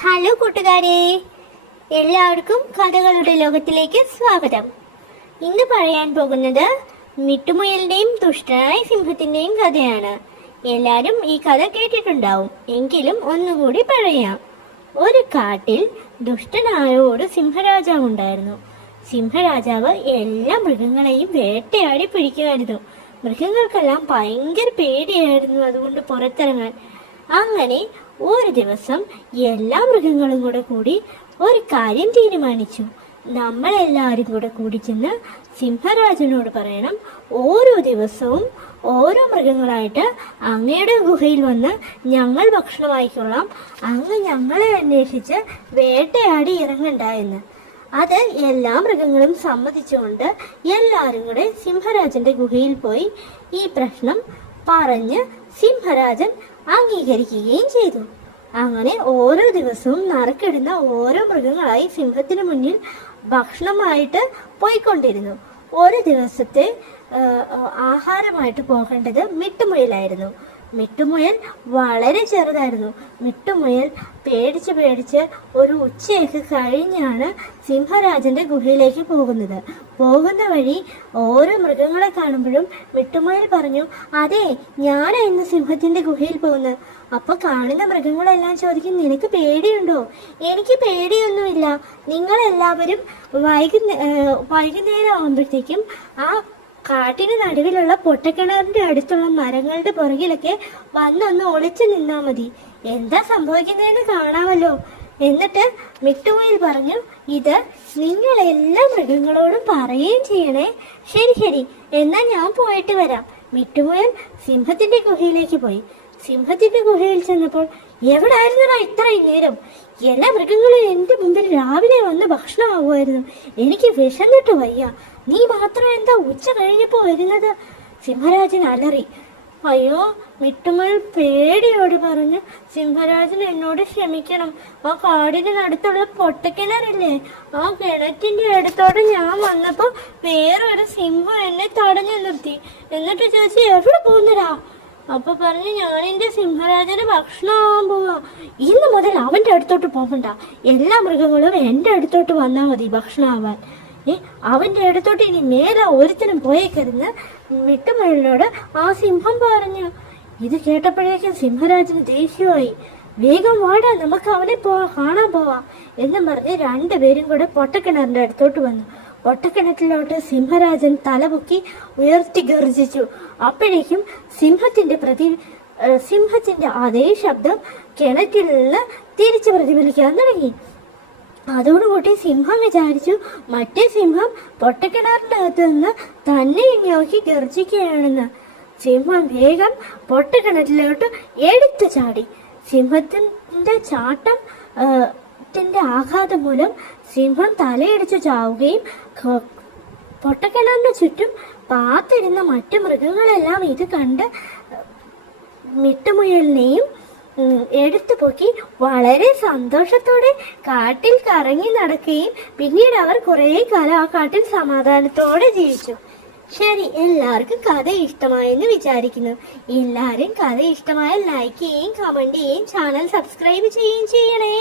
Hello കൂട്ടുകാരെ എല്ലാവർക്കും കഥകളുടെ ലോകത്തിലേക്ക് സ്വാഗതം. ഇന്ന് പറയാൻ പോകുന്നത് മിട്ടുമുയലിന്റെയും ദുഷ്ടനായ സിംഹത്തിന്റെയും കഥയാണ്. എല്ലാരും ഈ കഥ കേട്ടിട്ടുണ്ടാവും. എങ്കിലും ഒന്നുകൂടി പറയാം. ഒരു കാട്ടിൽ ദുഷ്ടനായ ഒരു സിംഹരാജാവ് ഉണ്ടായിരുന്നു. സിംഹരാജാവ് എല്ലാ മൃഗങ്ങളെയും വേട്ടയാടി പിടിക്കുമായിരുന്നു. മൃഗങ്ങൾക്കെല്ലാം ഭയങ്കര പേടിയായിരുന്നു അതുകൊണ്ട് പുറത്തിറങ്ങാൻ. അങ്ങനെ ഒരു ദിവസം എല്ലാ മൃഗങ്ങളും കൂടെ കൂടി ഒരു കാര്യം തീരുമാനിച്ചു. നമ്മളെല്ലാവരും കൂടെ കൂടി ചെന്ന് സിംഹരാജനോട് പറയണം ഓരോ ദിവസവും ഓരോ മൃഗങ്ങളായിട്ട് അങ്ങയുടെ ഗുഹയിൽ വന്ന് ഞങ്ങൾ ഭക്ഷണം വായിക്കൊള്ളാം അങ്ങ് ഞങ്ങളെ അന്വേഷിച്ച് വേട്ടയാടി ഇറങ്ങണ്ടായെന്ന്. അത് എല്ലാ മൃഗങ്ങളും സമ്മതിച്ചുകൊണ്ട് എല്ലാവരും കൂടെ സിംഹരാജന്റെ ഗുഹയിൽ പോയി ഈ പ്രശ്നം പറഞ്ഞ് സിംഹരാജൻ അംഗീകരിക്കുകയും ചെയ്തു. അങ്ങനെ ഓരോ ദിവസവും നറുക്കിടുന്ന ഓരോ മൃഗങ്ങളായി സിംഹത്തിന് മുന്നിൽ ഭക്ഷണമായിട്ട് പോയിക്കൊണ്ടിരുന്നു. ഒരു ദിവസത്തെ ആഹാരമായിട്ട് പോകേണ്ടത് മിട്ടുമുയലായിരുന്നു. മിട്ടുമുയൽ വളരെ ചെറുതായിരുന്നു. മിട്ടുമുയൽ പേടിച്ച് പേടിച്ച് ഒരു ഉച്ചയൊക്കെ കഴിഞ്ഞാണ് സിംഹരാജന്റെ ഗുഹയിലേക്ക് പോകുന്നത്. പോകുന്ന വഴി ഓരോ മൃഗങ്ങളെ കാണുമ്പോഴും മിട്ടുമുയൽ പറഞ്ഞു അതെ ഞാനാ ഇന്ന് സിംഹത്തിന്റെ ഗുഹയിൽ പോകുന്നത്. അപ്പൊ കാണുന്ന മൃഗങ്ങളെല്ലാം ചോദിക്കും നിനക്ക് പേടിയുണ്ടോ? എനിക്ക് പേടിയൊന്നുമില്ല. നിങ്ങളെല്ലാവരും വൈകുന്നേ വൈകുന്നേരം ആകുമ്പോഴത്തേക്കും ആ കാട്ടിന് നടുവിലുള്ള പൊട്ടക്കിണറിന്റെ അടുത്തുള്ള മരങ്ങളുടെ പുറകിലൊക്കെ വന്നൊന്ന് ഒളിച്ചു നിന്നാ മതി. എന്താ സംഭവിക്കുന്നതെന്ന് കാണാമല്ലോ. എന്നിട്ട് മിട്ടുപോയിൽ പറഞ്ഞു ഇത് നിങ്ങൾ എല്ലാ മൃഗങ്ങളോടും പറയുകയും ചെയ്യണേ. ശരി ശരി. എന്നാ ഞാൻ പോയിട്ട് വരാം. മിട്ടുമുയൽ സിംഹത്തിന്റെ ഗുഹയിലേക്ക് പോയി. സിംഹത്തിന്റെ ഗുഹയിൽ ചെന്നപ്പോൾ എവിടായിരുന്നടാ ഇത്രയും നേരം? എല്ലാ മൃഗങ്ങളും എന്റെ മുമ്പിൽ രാവിലെ വന്ന് ഭക്ഷണമാകുമായിരുന്നു എനിക്ക് വിശന്നിട്ട് വയ്യ. നീ മാത്രം എന്താ ഉച്ച കഴിഞ്ഞപ്പോ വരുന്നത്? സിംഹരാജൻ അലറി. അയ്യോ മിട്ടുമൽ പേടിയോട് പറഞ്ഞ് സിംഹരാജൻ എന്നോട് ക്ഷമിക്കണം. ആ കാടിന് അടുത്തുള്ള പൊട്ടക്കിണറില്ലേ ആ കിണറ്റിന്റെ അടുത്തോടെ ഞാൻ വന്നപ്പോ വേറൊരു സിംഹം എന്നെ തടഞ്ഞു നിർത്തി. എന്നിട്ട് ചോദിച്ചു എവിടെ പോകുന്നടാ? അപ്പൊ പറഞ്ഞു ഞാൻ എന്റെ സിംഹരാജന് ഭക്ഷണമാവാൻ പോവാ. ഇന്ന് മുതൽ അവന്റെ അടുത്തോട്ട് പോകണ്ട. എല്ലാ മൃഗങ്ങളും എന്റെ അടുത്തോട്ട് വന്നാൽ മതി ഭക്ഷണമാവാൻ. ഏ അവന്റെ അടുത്തോട്ട് ഇനി മേല ഒരുത്തിനും പോയേക്കരുന്ന് മിട്ടുമയിലിനോട് ആ സിംഹം പറഞ്ഞു. ഇത് കേട്ടപ്പോഴേക്കും സിംഹരാജന് ദേഷ്യമായി. വേഗം വാടാ നമുക്ക് അവനെ പോവാ കാണാൻ പോവാം എന്നും പറഞ്ഞ് രണ്ടുപേരും കൂടെ പൊട്ടക്കിണറിന്റെ അടുത്തോട്ട് വന്നു. പൊട്ടക്കിണറ്റിലോട്ട് സിംഹരാജൻ തലപൊക്കി ഉയർത്തി ഗർജിച്ചു. അപ്പോഴേക്കും സിംഹത്തിന്റെ പ്രതി സിംഹത്തിന്റെ അതേ ശബ്ദം കിണറ്റിൽ നിന്ന് തിരിച്ചു പ്രതിഫലിക്കാൻ തുടങ്ങി. അതോടുകൂടി സിംഹം വിചാരിച്ചു മറ്റേ സിംഹം പൊട്ടക്കിണറിന്റെ അകത്ത് നിന്ന് തന്നെ നോക്കി ഗർജിക്കുകയാണെന്ന്. സിംഹം വേഗം പൊട്ടക്കിണറ്റിലോട്ട് എടുത്തു ചാടി സിംഹത്തിന്റെ ചാട്ടം ത്തിന്റെ ആഘാതം മൂലം സിംഹം തലയിടിച്ചു ചാവുകയും പൊട്ടക്കിണറിന് ചുറ്റും പാത്തിരുന്ന മറ്റു മൃഗങ്ങളെല്ലാം ഇത് കണ്ട് മിട്ടുമുയലിനെയും എടുത്തു പൊക്കി വളരെ സന്തോഷത്തോടെ കാട്ടിൽ കറങ്ങി നടക്കുകയും പിന്നീട് അവർ കുറേ കാലം ആ കാട്ടിൽ സമാധാനത്തോടെ ജീവിച്ചു. ശരി എല്ലാവർക്കും കഥ ഇഷ്ടമായെന്ന് വിചാരിക്കുന്നു. എല്ലാവരും കഥ ഇഷ്ടമായ ലൈക്ക് ചെയ്യുകയും കമന്റ് ചെയ്യുകയും ചാനൽ സബ്സ്ക്രൈബ് ചെയ്യുകയും ചെയ്യണേ.